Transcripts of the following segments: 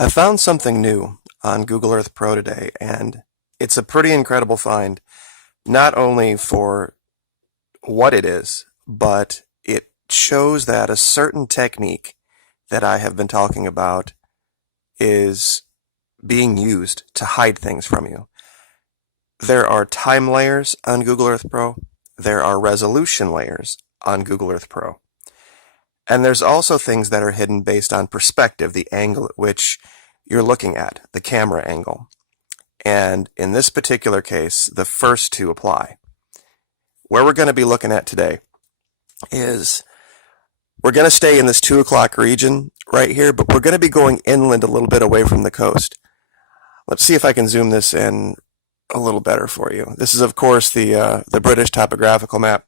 I found something new on Google Earth Pro today, and it's a pretty incredible find, not only for what it is, but it shows that a certain technique that I have been talking about is being used to hide things from you. There are time layers on Google Earth Pro. There are resolution layers on Google Earth Pro. And there's also things that are hidden based on perspective, the angle at which you're looking at, the camera angle. And in this particular case, the first two apply. Where we're going to be looking at today is we're going to stay in this 2 o'clock region right here, but we're going to be going inland a little bit away from the coast. Let's see if I can zoom this in a little better for you. This is, of course, the British topographical map.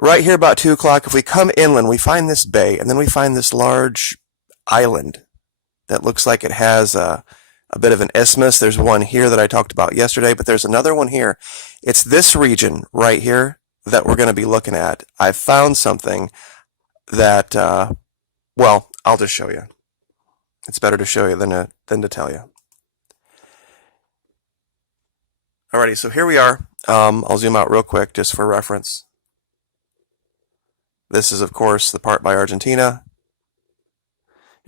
Right here about 2 o'clock, if we come inland, we find this bay, and then we find this large island that looks like it has a bit of an isthmus. There's one here that I talked about yesterday, but there's another one here. It's this region right here that we're going to be looking at. I found something that, well, I'll just show you. It's better to show you than to tell you. Alrighty, so here we are. I'll zoom out real quick just for reference. This is, of course, the part by Argentina.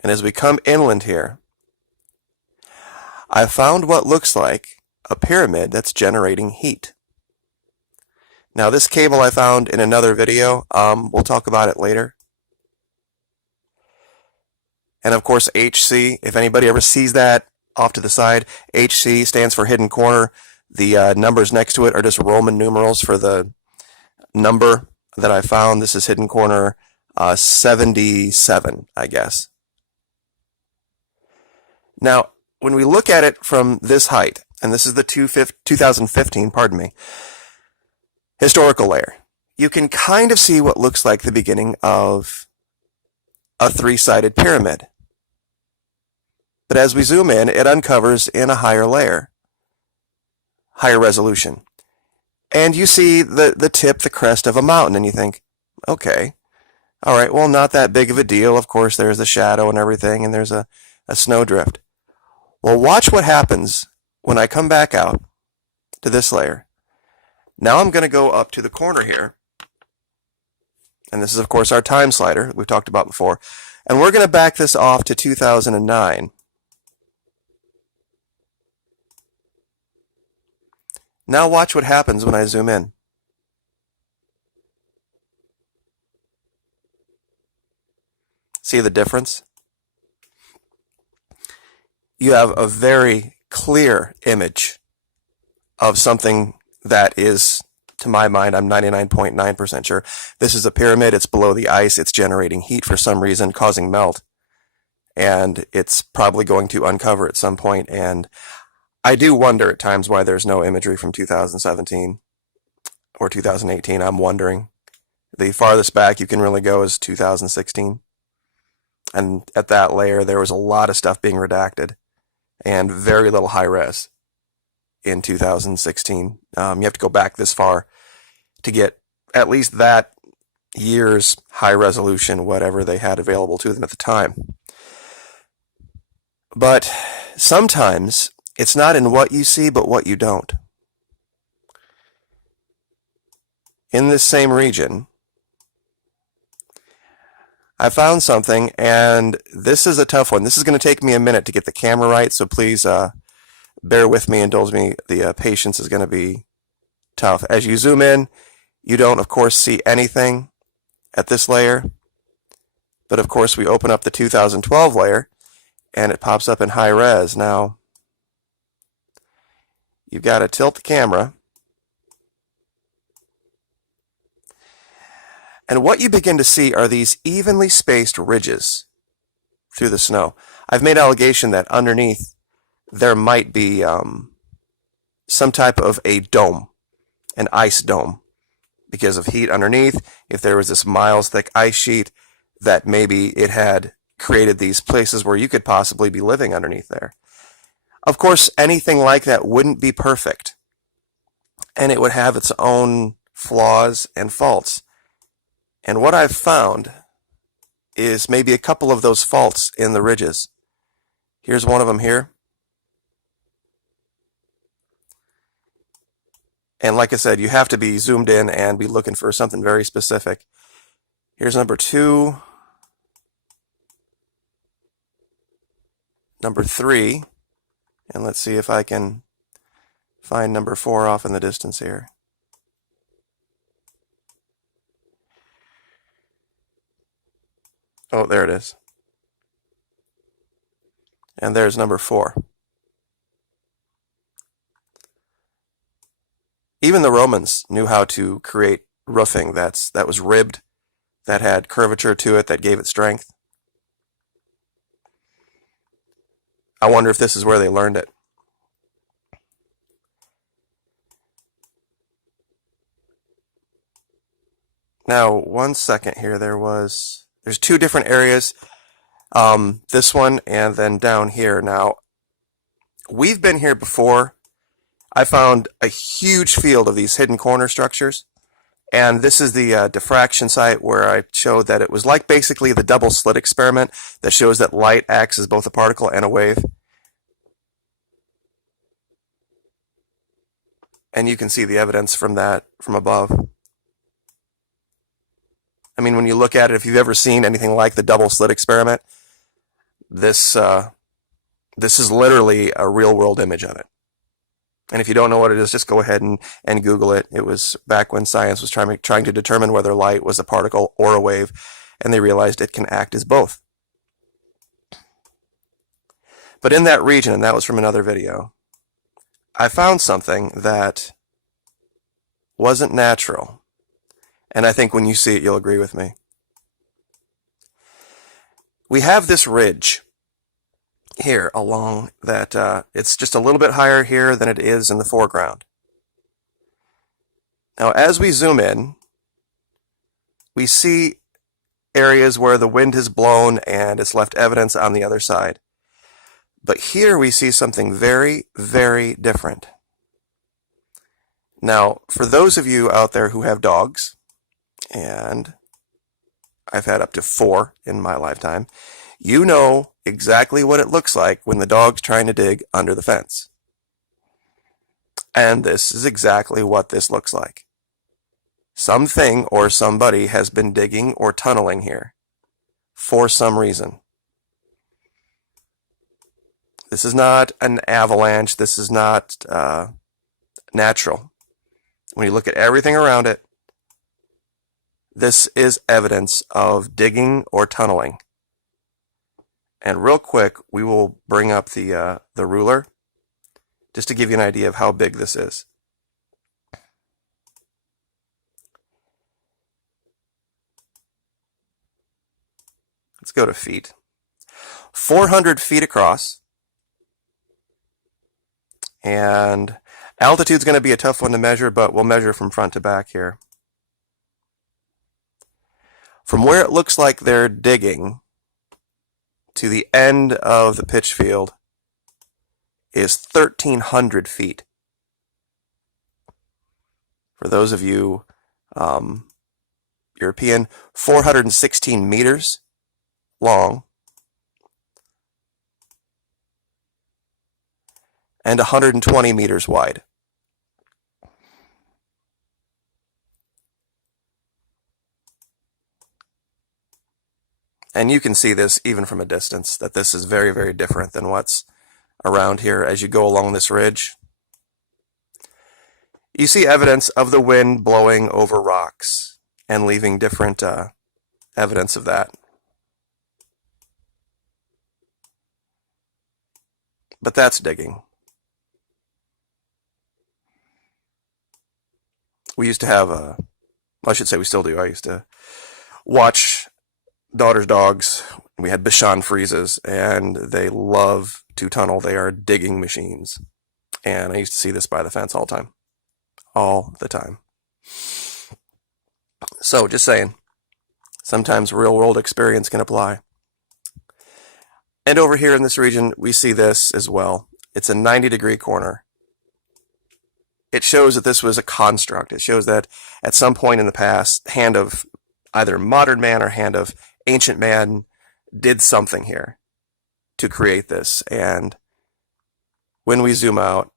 And as we come inland here, I found what looks like a pyramid that's generating heat. Now, this cable I found in another video. We'll talk about it later. And of course, HC, if anybody ever sees that off to the side, HC stands for hidden corner. The numbers next to it are just Roman numerals for the number that I found. This is hidden corner 77, I guess. Now, when we look at it from this height, and this is the 2015, pardon me, historical layer, you can kind of see what looks like the beginning of a three-sided pyramid. But as we zoom in, it uncovers in a higher layer, higher resolution. And you see the tip, the crest of a mountain, and you think, okay, all right, well, not that big of a deal. Of course, there's the shadow and everything, and there's a snowdrift. Well, watch what happens when I come back out to this layer. Now I'm going to go up to the corner here, and this is, of course, our time slider we've talked about before, and we're going to back this off to 2009. Now watch what happens when I zoom in. See the difference? You have a very clear image of something that is, to my mind, I'm 99.9% sure. This is a pyramid. It's below the ice. It's generating heat for some reason, causing melt. And it's probably going to uncover at some point. And I do wonder at times why there's no imagery from 2017 or 2018. I'm wondering. The farthest back you can really go is 2016. And at that layer, there was a lot of stuff being redacted and very little high res in 2016. You have to go back this far to get at least that year's high resolution, whatever they had available to them at the time. But sometimes it's not in what you see, but what you don't. In this same region, I found something, and this is a tough one. This is going to take me a minute to get the camera right, so please bear with me, indulge me. The patience is going to be tough. As you zoom in, you don't, of course, see anything at this layer, but of course we open up the 2012 layer, and it pops up in high res. Now, you've got to tilt the camera. And what you begin to see are these evenly spaced ridges through the snow. I've made allegation that underneath there might be some type of a dome, an ice dome, because of heat underneath. If there was this miles thick ice sheet, that maybe it had created these places where you could possibly be living underneath there. Of course, anything like that wouldn't be perfect, and it would have its own flaws and faults. And what I've found is maybe a couple of those faults in the ridges. Here's one of them here. And like I said, you have to be zoomed in and be looking for something very specific. Here's number 2. Number 3. And let's see if I can find number 4 off in the distance here. Oh, there it is. And there's number 4. Even the Romans knew how to create roofing that was ribbed, that had curvature to it, that gave it strength. I wonder if this is where they learned it. Now, 1 second here. There's 2 different areas. This one and then down here. Now, we've been here before. I found a huge field of these hidden corner structures. And this is the diffraction site where I showed that it was like basically the double slit experiment that shows that light acts as both a particle and a wave. And you can see the evidence from that from above. I mean, when you look at it, if you've ever seen anything like the double slit experiment, this is literally a real-world image of it. And if you don't know what it is, just go ahead and Google it. It was back when science was trying to determine whether light was a particle or a wave, and they realized it can act as both. But in that region, and that was from another video, I found something that wasn't natural. And I think when you see it, you'll agree with me. We have this ridge here along that it's just a little bit higher here than it is in the foreground. Now, as we zoom in, we see areas where the wind has blown and it's left evidence on the other side. But here we see something very, very different. Now, for those of you out there who have dogs, and I've had up to 4 in my lifetime, you know exactly what it looks like when the dog's trying to dig under the fence. And this is exactly what this looks like. Something or somebody has been digging or tunneling here for some reason. This is not an avalanche. This is not natural. When you look at everything around it, this is evidence of digging or tunneling. And real quick, we will bring up the ruler just to give you an idea of how big this is. Let's go to feet. 400 feet across. And altitude's going to be a tough one to measure, but we'll measure from front to back here. From where it looks like they're digging to the end of the pitch field is 1,300 feet. For those of you European, 416 meters long and 120 meters wide. And you can see this even from a distance, that this is very, very different than what's around here as you go along this ridge. You see evidence of the wind blowing over rocks and leaving different evidence of that. But that's digging. We used to have well, I should say we still do. I used to watch daughter's dogs. We had Bichon Frises, and they love to tunnel. They are digging machines. And I used to see this by the fence all the time. All the time. So, just saying, sometimes real-world experience can apply. And over here in this region, we see this as well. It's a 90-degree corner. It shows that this was a construct. It shows that at some point in the past, hand of either modern man or hand of ancient man did something here. to create this. And when we zoom out,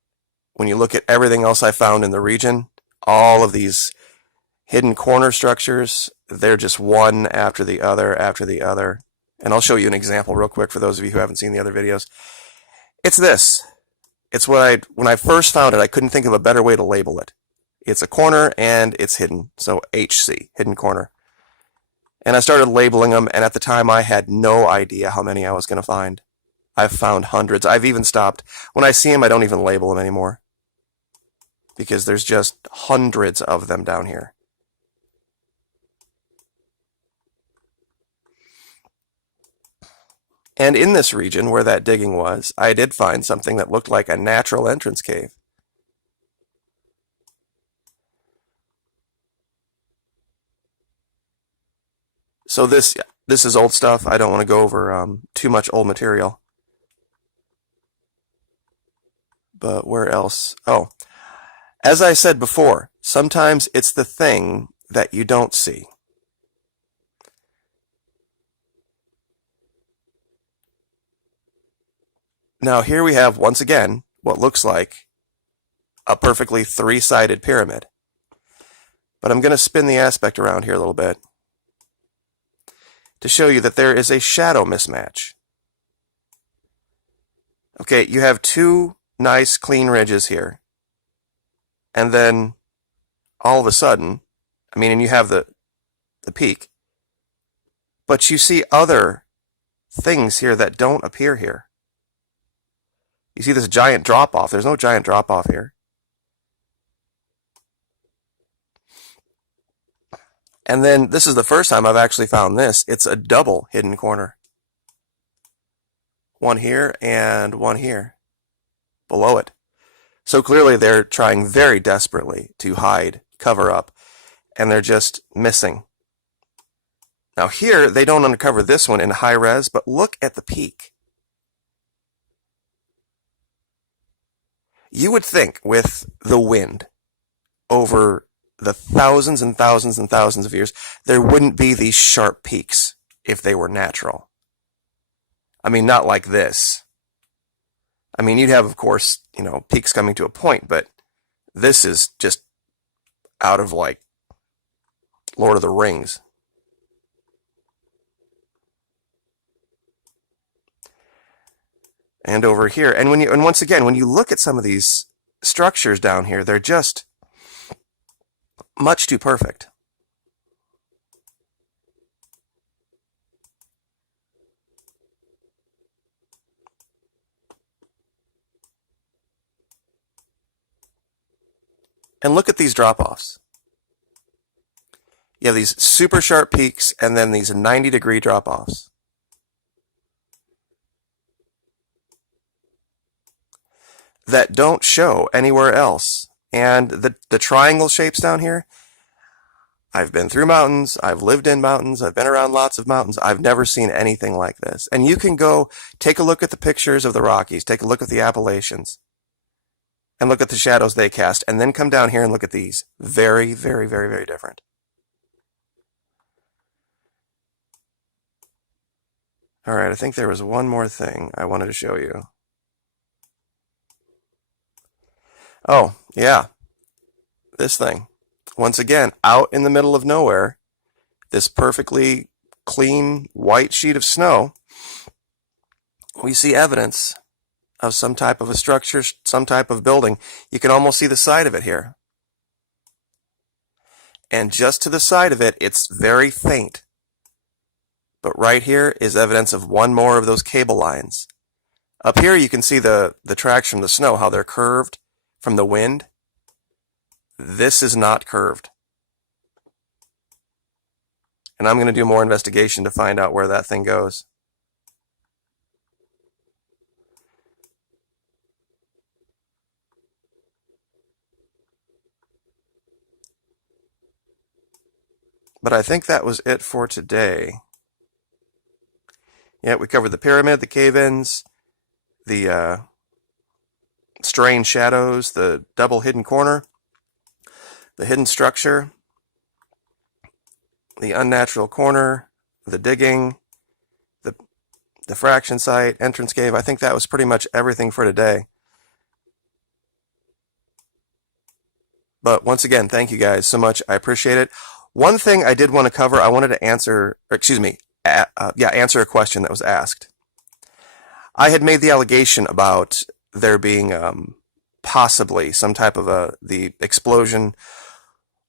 when you look at everything else I found in the region, all of these hidden corner structures, they're just one after the other after the other. And I'll show you an example real quick for those of you who haven't seen the other videos. It's this. It's what when I first found it, I couldn't think of a better way to label it. It's a corner and it's hidden. So HC, hidden corner. And I started labeling them, and at the time I had no idea how many I was going to find. I've found hundreds. I've even stopped. When I see them, I don't even label them anymore, because there's just hundreds of them down here. And in this region where that digging was, I did find something that looked like a natural entrance cave. So this is old stuff. I don't want to go over too much old material. But where else? Oh, as I said before, sometimes it's the thing that you don't see. Now here we have, once again, what looks like a perfectly three-sided pyramid. But I'm going to spin the aspect around here a little bit to show you that there is a shadow mismatch. Okay, you have two nice clean ridges here. And then all of a sudden, and you have the peak, but you see other things here that don't appear here. You see this giant drop-off. There's no giant drop-off here. And then this is the first time I've actually found this. It's a double hidden corner. One here and one here below it. So clearly they're trying very desperately to hide, cover up, and they're just missing. Now here, they don't uncover this one in high res, but look at the peak. You would think with the wind over the thousands and thousands and thousands of years, there wouldn't be these sharp peaks if they were natural. Not like this. You'd have, of course, peaks coming to a point, but this is just out of like Lord of the Rings. And over here, and once again, when you look at some of these structures down here, they're just much too perfect. And look at these drop-offs. You have these super sharp peaks and then these 90-degree drop-offs. That don't show anywhere else. And the triangle shapes down here, I've been through mountains, I've lived in mountains, I've been around lots of mountains, I've never seen anything like this. And you can go take a look at the pictures of the Rockies, take a look at the Appalachians, and look at the shadows they cast, and then come down here and look at these. Very, very, very, very different. All right, I think there was one more thing I wanted to show you. Oh, yeah, this thing. Once again, out in the middle of nowhere, this perfectly clean white sheet of snow, we see evidence of some type of a structure, some type of building. You can almost see the side of it here. And just to the side of it, it's very faint. But right here is evidence of one more of those cable lines. Up here you can see the tracks from the snow, how they're curved from the wind. This is not curved. And I'm going to do more investigation to find out where that thing goes. But I think that was it for today. Yeah, we covered the pyramid, the cave-ins, the strange shadows, the double hidden corner, the hidden structure, the unnatural corner, the digging, the diffraction site, entrance cave. I think that was pretty much everything for today. But once again, thank you guys so much. I appreciate it. One thing I did want to cover, I wanted to answer, answer a question that was asked. I had made the allegation about there being possibly some type of the explosion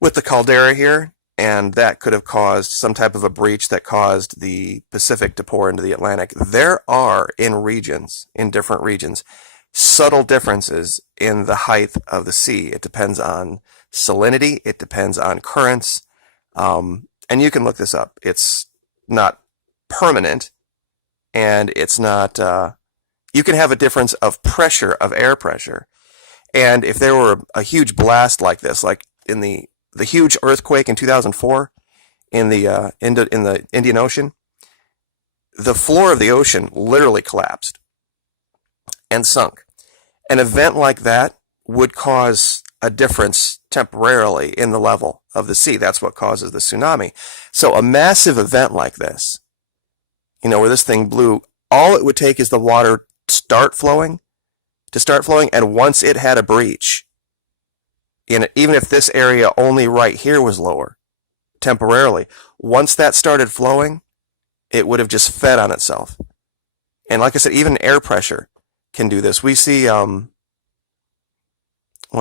with the caldera here, and that could have caused some type of a breach that caused the Pacific to pour into the Atlantic. There are in different regions, subtle differences in the height of the sea. It depends on salinity, it depends on currents, and you can look this up. It's not permanent, and it's not, you can have a difference of pressure, of air pressure. And if there were a huge blast like this, like in the huge earthquake in 2004 in the Indian Ocean, the floor of the ocean literally collapsed and sunk. An event like that would cause a difference temporarily in the level of the sea. That's what causes the tsunami. So a massive event like this, where this thing blew, all it would take is the water to start flowing, and once it had a breach, even if this area only right here was lower, temporarily, once that started flowing, it would have just fed on itself. And like I said, even air pressure can do this. We see, one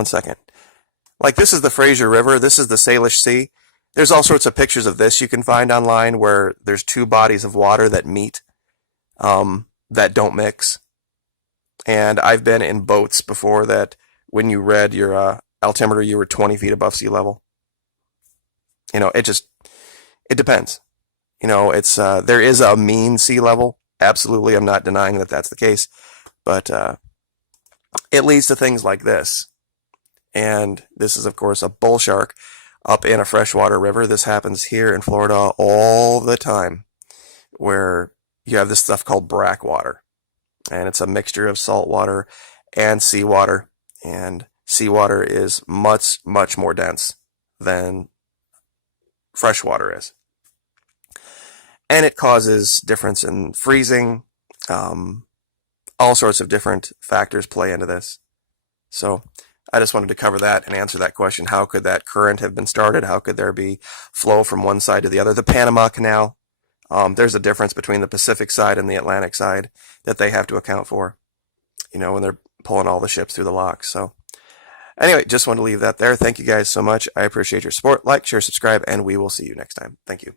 second. Like this is the Fraser River, this is the Salish Sea. There's all sorts of pictures of this you can find online where there's two bodies of water that meet, that don't mix. And I've been in boats before that when you read your altimeter, you were 20 feet above sea level. It depends. There is a mean sea level. Absolutely, I'm not denying that that's the case. But it leads to things like this. And this is, of course, a bull shark up in a freshwater river. This happens here in Florida all the time, where you have this stuff called brackwater. And it's a mixture of salt water and seawater. And seawater is much, much more dense than freshwater is. And it causes difference in freezing. All sorts of different factors play into this. So I just wanted to cover that and answer that question. How could that current have been started? How could there be flow from one side to the other? The Panama Canal, there's a difference between the Pacific side and the Atlantic side that they have to account for, when they're pulling all the ships through the locks. So anyway, just wanted to leave that there. Thank you guys so much. I appreciate your support. Like, share, subscribe, and we will see you next time. Thank you.